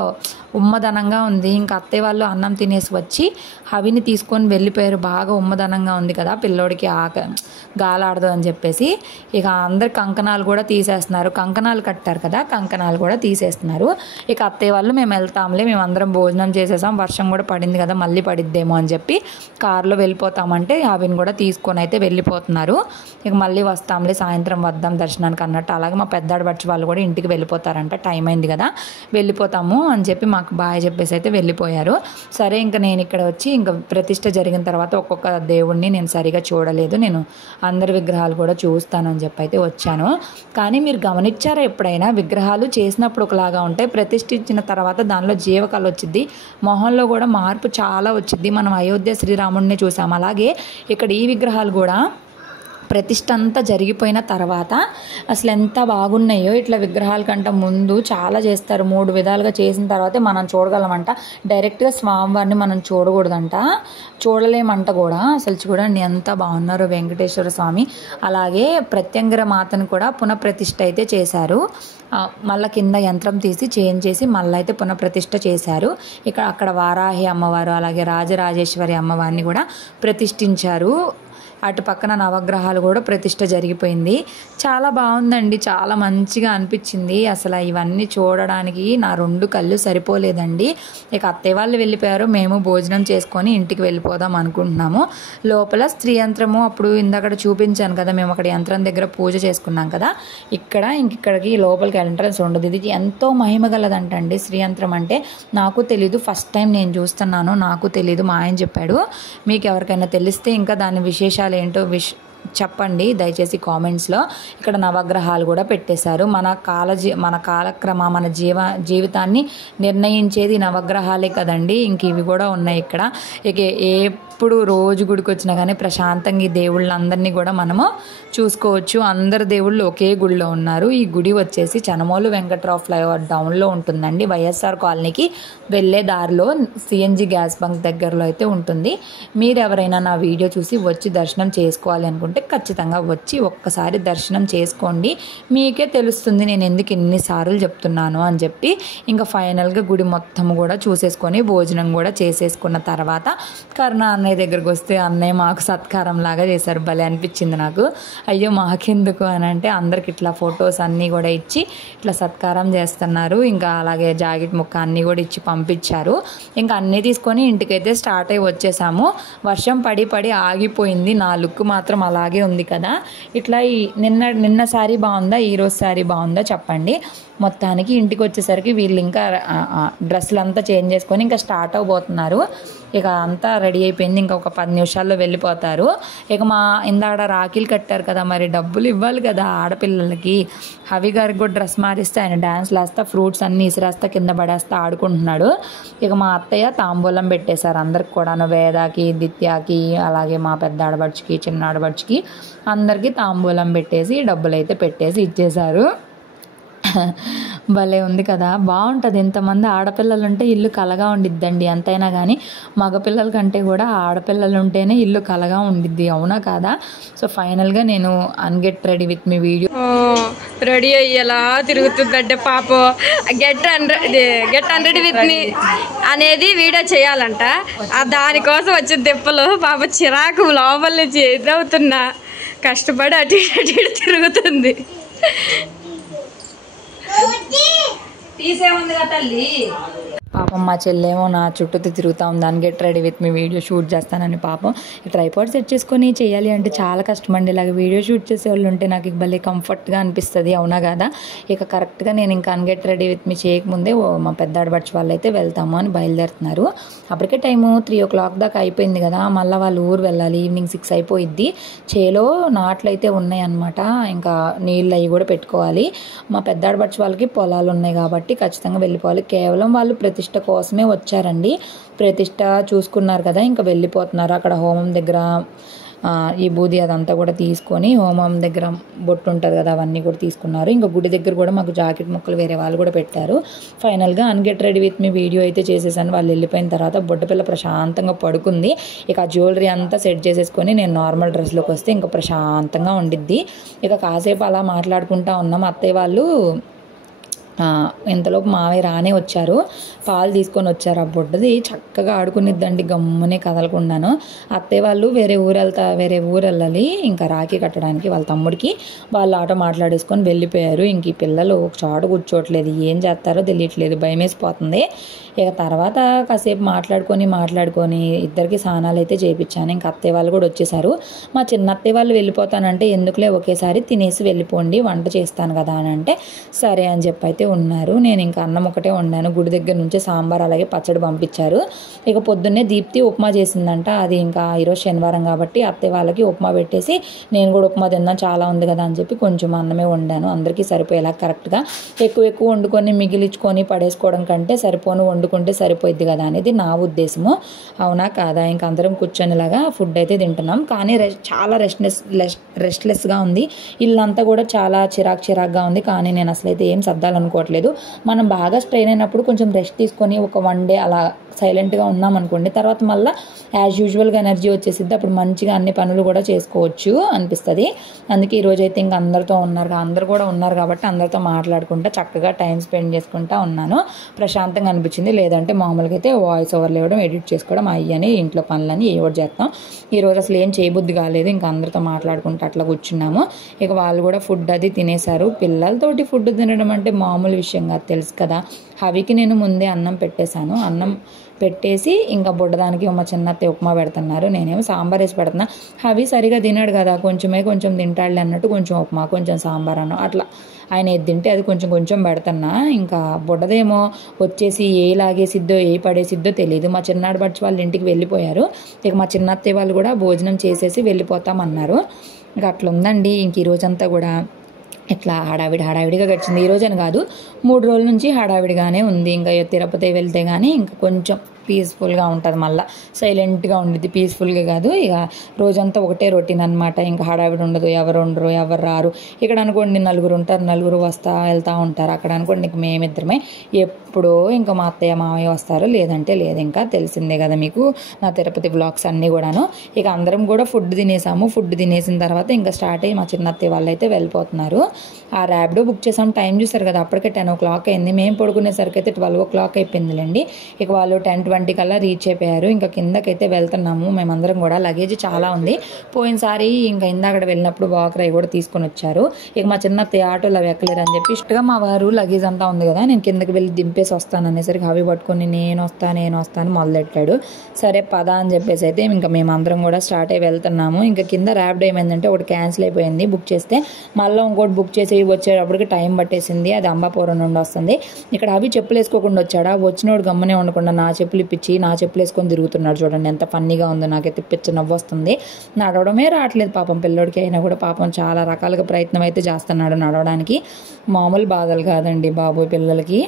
ఉమ్మదనంగా ఉంది. ఇంకా అత్తయ్య వాళ్ళు అన్నం తినేసి వచ్చి హవిని తీసుకొని వెళ్ళిపోయారు. బాగా ఉమ్మదనంగా ఉంది కదా పిల్లోడికి, గాలాడదు అని చెప్పేసి. ఇక అందరు కంకణాలు కూడా తీసేస్తున్నారు, కంకణాలు కట్టారు కదా కంకణాలు కూడా తీసేస్తున్నారు. ఇక అత్తయ్య వాళ్ళు మేము వెళ్తాంలే, మేము అందరం భోజనం చేసేసాం, వర్షం కూడా పడింది కదా మళ్ళీ పడిద్దేమో అని చెప్పి కారులో వెళ్ళిపోతామంటే హవిని కూడా తీసుకొని అయితే వెళ్ళిపోతున్నారు. ఇక మళ్ళీ వస్తాంలే సాయంత్రం వద్దాం దర్శనానికి అన్నట్టు. అలాగే మా పెద్దాడు బచ్చి వాళ్ళు కూడా ఇంటికి వెళ్ళిపోతారంట, టైం అయింది కదా వెళ్ళిపోతాము అని చెప్పి మాకు బాయ్ చెప్పేసి అయితే వెళ్ళిపోయారు. సరే ఇంకా నేను ఇక్కడ వచ్చి ఇంకా ప్రతిష్ఠ జరిగిన తర్వాత ఒక్కొక్క దేవుణ్ణి నేను సరిగా చూడలేదు, నేను అందరి విగ్రహాలు కూడా చూస్తానని చెప్పి అయితే వచ్చాను. కానీ మీరు గమనించారా ఎప్పుడైనా విగ్రహాలు చేసినప్పుడు ఒకలాగా ఉంటాయి, ప్రతిష్ఠించిన తర్వాత దానిలో జీవకళ వచ్చింది, మొహంలో కూడా మార్పు చాలా వచ్చింది. మనం అయోధ్య శ్రీరాముడిని చూసాం, అలాగే ఇక్కడ ఈ విగ్రహాలు కూడా ప్రతిష్ఠ అంతా జరిగిపోయిన తర్వాత అసలు ఎంత బాగున్నాయో. ఇట్లా విగ్రహాల కంటే ముందు చాలా చేస్తారు, 3 విధాలుగా చేసిన తర్వాతే మనం చూడగలమంట. డైరెక్ట్గా స్వామివారిని మనం చూడకూడదంట, చూడలేమంట కూడా. అసలు చూడండి ఎంత బాగున్నారో వెంకటేశ్వర స్వామి. అలాగే ప్రత్యంగర మాతను కూడా పునఃప్రతిష్ఠ అయితే చేశారు. మళ్ళీ కింద యంత్రం తీసి చేంజ్ చేసి మళ్ళీ అయితే పునఃప్రతిష్ఠ చేశారు. అక్కడ వారాహి అమ్మవారు అలాగే రాజరాజేశ్వరి అమ్మవారిని కూడా ప్రతిష్ఠించారు. అటు పక్కన నవగ్రహాలు కూడా ప్రతిష్ట జరిగిపోయింది. చాలా బాగుందండి, చాలా మంచిగా అనిపించింది. అసలు ఇవన్నీ చూడడానికి నా 2 కళ్ళు సరిపోలేదండి. ఇక అత్తయ్య వాళ్ళు వెళ్ళిపోయారు, మేము భోజనం చేసుకొని ఇంటికి వెళ్ళిపోదాం అనుకుంటున్నాము. లోపల స్త్రీ యంత్రము అప్పుడు ఇందాక చూపించాను కదా, మేము అక్కడ యంత్రం దగ్గర పూజ చేసుకున్నాం కదా, ఇక్కడికి లోపలికి ఎంట్రన్స్ ఉండదు. ఇది ఎంతో మహిమ గలదంటండి స్త్రీ యంత్రం అంటే. నాకు తెలీదు, ఫస్ట్ టైం నేను చూస్తున్నాను, నాకు తెలీదు, మా ఆయన చెప్పాడు. మీకు ఎవరికైనా తెలిస్తే ఇంకా దాని విశేషాలు ఏంటో చెప్పండి దయచేసి కామెంట్స్లో. ఇక్కడ నవగ్రహాలు కూడా పెట్టేశారు. మన కాలక్రమ మన జీవితాన్ని నిర్ణయించేది నవగ్రహాలే కదండి. ఇంక ఇవి కూడా ఉన్నాయి ఇక్కడ. ఇక ఎప్పుడు రోజు గుడికి వచ్చినా కానీ ప్రశాంతంగా ఈ దేవుళ్ళందరినీ కూడా మనము చూసుకోవచ్చు. అందరు దేవుళ్ళు ఒకే గుడిలో ఉన్నారు. ఈ గుడి వచ్చేసి చనమోలు వెంకట్రావు ఫ్లైఓవర్ డౌన్లో ఉంటుందండి. వైఎస్ఆర్ కాలనీకి వెళ్ళే దారిలో సిఎన్జి గ్యాస్ బంక్ దగ్గరలో అయితే ఉంటుంది. మీరు ఎవరైనా నా వీడియో చూసి వచ్చి దర్శనం చేసుకోవాలి అనుకుంటే ఖచ్చితంగా వచ్చి ఒక్కసారి దర్శనం చేసుకోండి. మీకే తెలుస్తుంది నేను ఎందుకు ఎన్నిసార్లు చెప్తున్నాను అని చెప్పి. ఇంకా ఫైనల్గా గుడి మొత్తం కూడా చూసేసుకొని భోజనం కూడా చేసేసుకున్న తర్వాత కరుణ అన్నయ్య దగ్గరకు వస్తే అన్నయ్య మాకు సత్కారం లాగా చేశారు. భలే అనిపించింది నాకు. అయ్యో మాకెందుకు అని అంటే అందరికి ఇట్లా ఫొటోస్ అన్నీ కూడా ఇచ్చి ఇట్లా సత్కారం చేస్తున్నారు. ఇంకా అలాగే జాకెట్ ముక్క అన్నీ కూడా ఇచ్చి పంపించారు. ఇంకా అన్నీ తీసుకొని ఇంటికైతే స్టార్ట్ అయ్యి వచ్చేసాము. వర్షం పడి ఆగిపోయింది. నా లుక్ మాత్రం అలాగే ఉంది కదా. ఇట్లా నిన్న శారీ బాగుందా, ఈరోజు శారీ బాగుందా చెప్పండి. మొత్తానికి ఇంటికి వచ్చేసరికి వీళ్ళు ఇంకా డ్రెస్సులు అంతా చేంజ్ చేసుకొని ఇంకా స్టార్ట్ అవబోతున్నారు. ఇక అంతా రెడీ అయిపోయింది, ఇంకా ఒక 10 నిమిషాల్లో వెళ్ళిపోతారు. ఇక ఇందాక రాఖీలు కట్టారు కదా, మరి డబ్బులు ఇవ్వాలి కదా ఆడపిల్లలకి. హవి గారికి కూడా డ్రెస్ మారిస్తే ఆయన డ్యాన్స్ వేస్తా ఫ్రూట్స్ అన్నీ ఇసిరేస్తా కింద పడేస్తా ఆడుకుంటున్నాడు. ఇక మా అత్తయ్య తాంబూలం పెట్టేశారు అందరికి కూడాను, వేదాకి, దిత్యాకి, అలాగే మా పెద్ద ఆడబడుచుకి, చిన్న ఆడబడుచుకి అందరికీ తాంబూలం పెట్టేసి డబ్బులు అయితే పెట్టేసి ఇచ్చేశారు. భలే ఉంది కదా, బాగుంటుంది. ఇంతమంది ఆడపిల్లలు ఉంటే ఇల్లు కలగా ఉండిద్దండి. ఎంతైనా కానీ మగపిల్లల కంటే కూడా ఆడపిల్లలు ఉంటేనే ఇల్లు కలగా ఉండిద్ది, అవునా కాదా? సో ఫైనల్గా నేను అన్గెట్ ready with me video ready అయ్యేలా తిరుగుతుందంటే పాపం గెట్ హండ్రెడ్ విత్ మీ అనేది వీడియో చేయాలంట. దానికోసం వచ్చే దెప్పలు పాప చిరాకు లోపల నుంచి ఎదురవుతున్నా కష్టపడి అటు ఇటు తిరుగుతుంది. తీసేముందిగా తల్లి. పాపం మా చెల్లేమో నా చుట్టూ తిరుగుతూ ఉంది. దాన్ని get ready with me video shoot చేస్తానని. పాపం ట్రైపాడ్ సెట్ చేసుకొని చేయాలి అంటే చాలా కష్టం అండి. ఇలాగ వీడియో షూట్ చేసే వాళ్ళు ఉంటే నాకు భలే కంఫర్ట్గా అనిపిస్తుంది, అవునా కదా. ఇక కరెక్ట్గా నేను ఇంకా అన్గెట్ రెడీ విత్ మీ చేయకముందే మా పెద్ద ఆడబడిచి వాళ్ళు అయితే వెళ్తాము అని బయలుదేరుతున్నారు. అప్పటికే టైము 3 o'clock దాకా అయిపోయింది కదా. మళ్ళీ వాళ్ళు ఊరు వెళ్ళాలి, ఈవినింగ్ 6 అయిపోయిద్ది. చేలో నాట్లు అయితే ఉన్నాయన్నమాట, ఇంకా నీళ్ళు అవి కూడా పెట్టుకోవాలి. మా పెద్ద ఆడబడిచి వాళ్ళకి పొలాలు ఉన్నాయి కాబట్టి ఖచ్చితంగా వెళ్ళిపోవాలి. కేవలం వాళ్ళు ప్రతిష్ట కోసమే వచ్చారండి. ప్రతిష్ట చూసుకున్నారు కదా, ఇంకా వెళ్ళిపోతున్నారు. అక్కడ హోమం దగ్గర ఈ బూది అదంతా కూడా తీసుకొని హోమం దగ్గర బొట్టు ఉంటుంది కదా అవన్నీ కూడా తీసుకున్నారు. ఇంకా గుడి దగ్గర కూడా మాకు జాకెట్ ముక్కలు వేరే వాళ్ళు కూడా పెట్టారు. ఫైనల్గా అన్గెట్ రెడీ విత్ మీ వీడియో అయితే చేసేసాను. వాళ్ళు వెళ్ళిపోయిన తర్వాత బొడ్డపిల్ల ప్రశాంతంగా పడుకుంది. ఇక ఆ జ్యువెలరీ అంతా సెట్ చేసేసుకొని నేను నార్మల్ డ్రెస్లోకి వస్తే ఇంకా ప్రశాంతంగా ఉండిద్ది. ఇక కాసేపు అలా మాట్లాడుకుంటా ఉన్నాం. అత్తయ్య వాళ్ళు ఇంతలోపు మావయ్య రానే వచ్చారు, పాలు తీసుకొని వచ్చారు. ఆ బొడ్డది చక్కగా ఆడుకునిద్దండి గమ్మునే కదలకుండాను. అత్తయ్య వాళ్ళు వేరే ఊరు వెళ్ళాలి ఇంకా రాఖీ కట్టడానికి వాళ్ళ తమ్ముడికి. వాళ్ళు ఆటో మాట్లాడేసుకొని వెళ్ళిపోయారు. ఇంక ఈ పిల్లలు ఒక చోట కూర్చోట్లేదు, ఏం చేస్తారో తెలియట్లేదు, భయం వేసిపోతుంది. ఇక తర్వాత కాసేపు మాట్లాడుకొని ఇద్దరికి స్నానాలు అయితే చేయించాను. ఇంకా అత్తయ్య వాళ్ళు కూడా వచ్చేసారు. మా చిన్న అత్తయ్య వాళ్ళు వెళ్ళిపోతానంటే ఎందుకులే ఒకేసారి తినేసి వెళ్ళిపోండి, వంట చేస్తాను కదా అని అంటే సరే అని చెప్పి అయితే ఉన్నారు. నేను ఇంకా అన్నం ఒకటే వండాను. గుడి దగ్గర నుంచి సాంబార్ అలాగే పచ్చడి పంపించారు. ఇక పొద్దున్నే దీప్తి ఉప్మా చేసిందంట. అది ఇంకా ఈరోజు శనివారం కాబట్టి అత్తయ్య వాళ్ళకి ఉప్మా పెట్టేసి నేను కూడా ఉప్మా తిన్నాను, చాలా ఉంది కదా అని చెప్పి కొంచెం అన్నమే వండాను. అందరికీ సరిపోయేలా కరెక్ట్గా ఎక్కువ వండుకొని మిగిలించుకొని పడేసుకోవడం కంటే సరిపోను వండుకుంటే సరిపోయిద్ది కదా అనేది నా ఉద్దేశము, అవునా కాదా. ఇంక అందరం కూర్చొనిలాగా ఫుడ్ అయితే తింటున్నాం. కానీ చాలా రెస్ట్లెస్గా ఉంది. ఇల్లంతా కూడా చాలా చిరాకుగా ఉంది. కానీ నేను అసలు అయితే ఏం సర్దాలనుకోవట్లేదు. పట్టించుకోవట్లేదు. మనం బాగా స్ట్రెయిన్ అయినప్పుడు కొంచెం రెస్ట్ తీసుకొని ఒక 1 డే అలా సైలెంట్గా ఉన్నామనుకోండి, తర్వాత మళ్ళీ యాజ్ యూజువల్గా ఎనర్జీ వచ్చేసిద్ది. అప్పుడు మంచిగా అన్ని పనులు కూడా చేసుకోవచ్చు అనిపిస్తుంది. అందుకే ఈరోజైతే ఇంకా అందరితో అందరు కూడా ఉన్నారు కాబట్టి అందరితో మాట్లాడుకుంటా చక్కగా టైం స్పెండ్ చేసుకుంటా ఉన్నాను. ప్రశాంతంగా అనిపించింది. లేదంటే మామూలుగా అయితే వాయిస్ ఓవర్లు ఇవ్వడం, ఎడిట్ చేసుకోవడం అయ్యని ఇంట్లో పనులని ఏవో చేస్తాం. ఈరోజు అసలు ఏం చేయబుద్ధి కాలేదు. ఇంకా అందరితో మాట్లాడుకుంటూ అట్లా కూర్చున్నాము. ఇక వాళ్ళు కూడా ఫుడ్ అది తినేశారు. పిల్లలతోటి ఫుడ్ తినడం అంటే మామూలు విషయం కాదు, తెలుసు కదా. హవికి నేను ముందే అన్నం పెట్టేశాను. అన్నం పెట్టేసి ఇంకా బుడ్డదానికి మా చిన్నత్తయ్య ఉప్మా పెడుతున్నారు. నేనేమో సాంబార్ వేసి పెడుతున్నా. హవి సరిగా తినాడు కదా, కొంచెం తింటాడులే అన్నట్టు కొంచెం ఉప్మా కొంచెం సాంబార్ అన్న అట్లా ఆయన ఏది తింటే అది కొంచెం పెడుతున్నా. ఇంకా బుడ్డదేమో వచ్చేసి ఏ లాగేసిద్దో ఏ పడేసిద్దో తెలియదు. మా చిన్నాడు బడ్చి వాళ్ళ ఇంటికి వెళ్ళిపోయారు. ఇక మా చిన్నత్తయ్య వాళ్ళు కూడా భోజనం చేసేసి వెళ్ళిపోతామన్నారు. ఇంకా అట్లా ఉందండి. ఇంక ఈ రోజంతా కూడా ఇట్లా హడావిడిగా గడిచింది. ఈ రోజని కాదు, 3 రోజుల నుంచి హడావిడిగానే ఉంది. ఇంకా తిరుపతి వెళ్తే కానీ ఇంకా కొంచెం పీస్ఫుల్గా ఉంటుంది. మళ్ళీ సైలెంట్గా ఉండిద్ది, పీస్ఫుల్గా కాదు. ఇక రోజంతా ఒకటే రొటీన్ అనమాట. ఇంకా హడావిడి ఉండదు, ఎవరు ఉండరు, ఎవరు రారు. ఇక్కడ అనుకోండి నలుగురు ఉంటారు, నలుగురు వెళ్తూ ఉంటారు. అక్కడ అనుకోండి ఇంక మేమిద్దరమే. ఎప్పుడో ఇంకా మా అత్తయ్య మామయ్య వస్తారు, లేదంటే లేదు. ఇంకా తెలిసిందే కదా మీకు నా తిరుపతి వ్లాగ్స్ అన్నీ కూడాను. ఇక అందరం కూడా ఫుడ్ తినేసాము. ఫుడ్ తినేసిన తర్వాత ఇంకా స్టార్ట్ అయ్యి మా చిన్నత్తయ్య వాళ్ళు అయితే వెళ్ళిపోతున్నారు. ఆ ర్యాపిడో బుక్ చేసాం. టైం చూసారు కదా, అప్పటికే 10 o'clock అయింది. మేము పడుకునేసరికి అయితే 12 o'clock అయిపోయిందిలేండి. ఇక వాళ్ళు 10:20 కల్లా రీచ్ అయిపోయారు. ఇంకా కిందకైతే వెళ్తున్నాము మేమందరం కూడా. లగేజ్ చాలా ఉంది. పోయినసారి ఇంకా ఇందాక వెళ్ళినప్పుడు వాకర్ అవి కూడా తీసుకొని వచ్చారు. ఇక మా చిన్నత్తయ్య ఆటోలో అవి ఎక్కలేరు అని చెప్పి ఇష్టంగా మా వారు లగేజ్ అంతా ఉంది కదా, నేను కిందకి వెళ్ళి దింపేసి వస్తాను అనేసరికి అవి పట్టుకొని నేను వస్తాను మొదలెట్టాడు. సరే పద అని చెప్పేసి అయితే ఇంకా మేమందరం కూడా స్టార్ట్ అయ్యి వెళ్తున్నాము. ఇంకా కింద ర్యాపిడో ఏమైందంటే ఒకటి క్యాన్సిల్ అయిపోయింది బుక్ చేస్తే. మళ్ళీ ఇంకోటి బుక్ చేసి వచ్చేటప్పటికి టైం పట్టేసింది. అది అంబాపురం నుండి వస్తుంది. ఇక్కడ అవి చెప్పులు వేసుకోకుండా వచ్చాడా, వచ్చినోడు గమ్మనే ఉండకుండా నా చెప్పులు ఇప్పించి నా చెప్పులు వేసుకొని తిరుగుతున్నాడు. చూడండి ఎంత ఫన్నీగా ఉందో. నాకైతే పిచ్చ నవ్వు వస్తుంది. నడవడమే రావట్లేదు పాపం పిల్లోడికి. అయినా కూడా పాపం చాలా రకాలుగా ప్రయత్నం అయితే చేస్తున్నాడు నడవడానికి. మామూలు బాధలు కాదండి బాబు పిల్లలకి.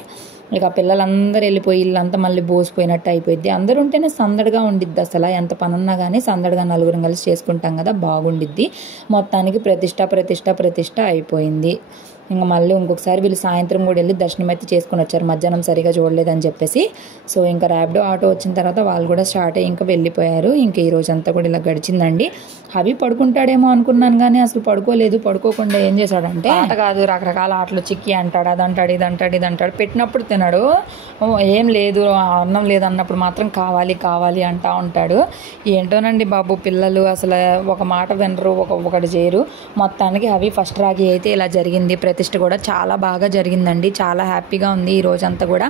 ఇక పిల్లలందరూ వెళ్ళిపోయి ఇల్లంతా మళ్ళీ బోసిపోయినట్టు అయిపోయింది. అందరూ ఉంటేనే సందడిగా ఉండిద్ది. అసలు ఎంత పని ఉన్నా కానీ సందడిగా నలుగురం కలిసి చేసుకుంటాం కదా, బాగుండిద్ది. మొత్తానికి ప్రతిష్ట అయిపోయింది. ఇంకా మళ్ళీ ఇంకొకసారి వీళ్ళు సాయంత్రం కూడా వెళ్ళి దర్శనం అయితే చేసుకుని వచ్చారు. మధ్యాహ్నం సరిగా చూడలేదని చెప్పేసి. సో ఇంకా ర్యాపిడో ఆటో వచ్చిన తర్వాత వాళ్ళు కూడా స్టార్ట్ అయ్యి ఇంకా వెళ్ళిపోయారు. ఇంకా ఈ రోజంతా కూడా ఇలా గడిచిందండి. అవి పడుకుంటాడేమో అనుకున్నాను కానీ అసలు పడుకోలేదు. పడుకోకుండా ఏం చేశాడంటే ఆట కాదు రకరకాల ఆటలు, చిక్కి అంటాడు, అదంటాడు, ఇది అంటాడు. పెట్టినప్పుడు తినడు, ఏం లేదు అన్నం లేదు అన్నప్పుడు మాత్రం కావాలి అంటా ఉంటాడు. ఏంటోనండి బాబు పిల్లలు అసలు ఒక మాట వినరు, ఒకటి చేయరు. మొత్తానికి అవి ఫస్ట్ రాగి అయితే ఇలా జరిగింది. ప్రతిష్ఠ కూడా చాలా బాగా జరిగిందండి. చాలా హ్యాపీగా ఉంది ఈ రోజంతా కూడా.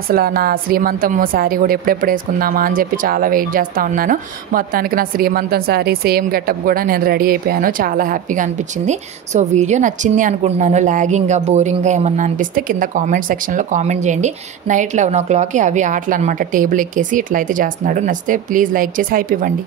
అసలు నా శ్రీమంతం శారీ కూడా ఎప్పుడెప్పుడు వేసుకుందామా అని చెప్పి చాలా వెయిట్ చేస్తూ ఉన్నాను. మొత్తానికి నా శ్రీమంతం శారీ సేమ్ గెటప్ కూడా నేను రెడీ అయిపోయాను. చాలా హ్యాపీగా అనిపించింది. సో వీడియో నచ్చింది అనుకుంటున్నాను. లాగింగ్గా బోరింగ్గా ఏమన్నా అనిపిస్తే కింద కామెంట్ సెక్షన్లో కామెంట్ చేయండి. నైట్ 11 o'clock అవి ఆటలు అనమాట. టేబుల్ ఎక్కేసి ఇట్లా అయితే చేస్తున్నాడు. నచ్చితే ప్లీజ్ లైక్ చేసి హైప్ ఇవ్వండి.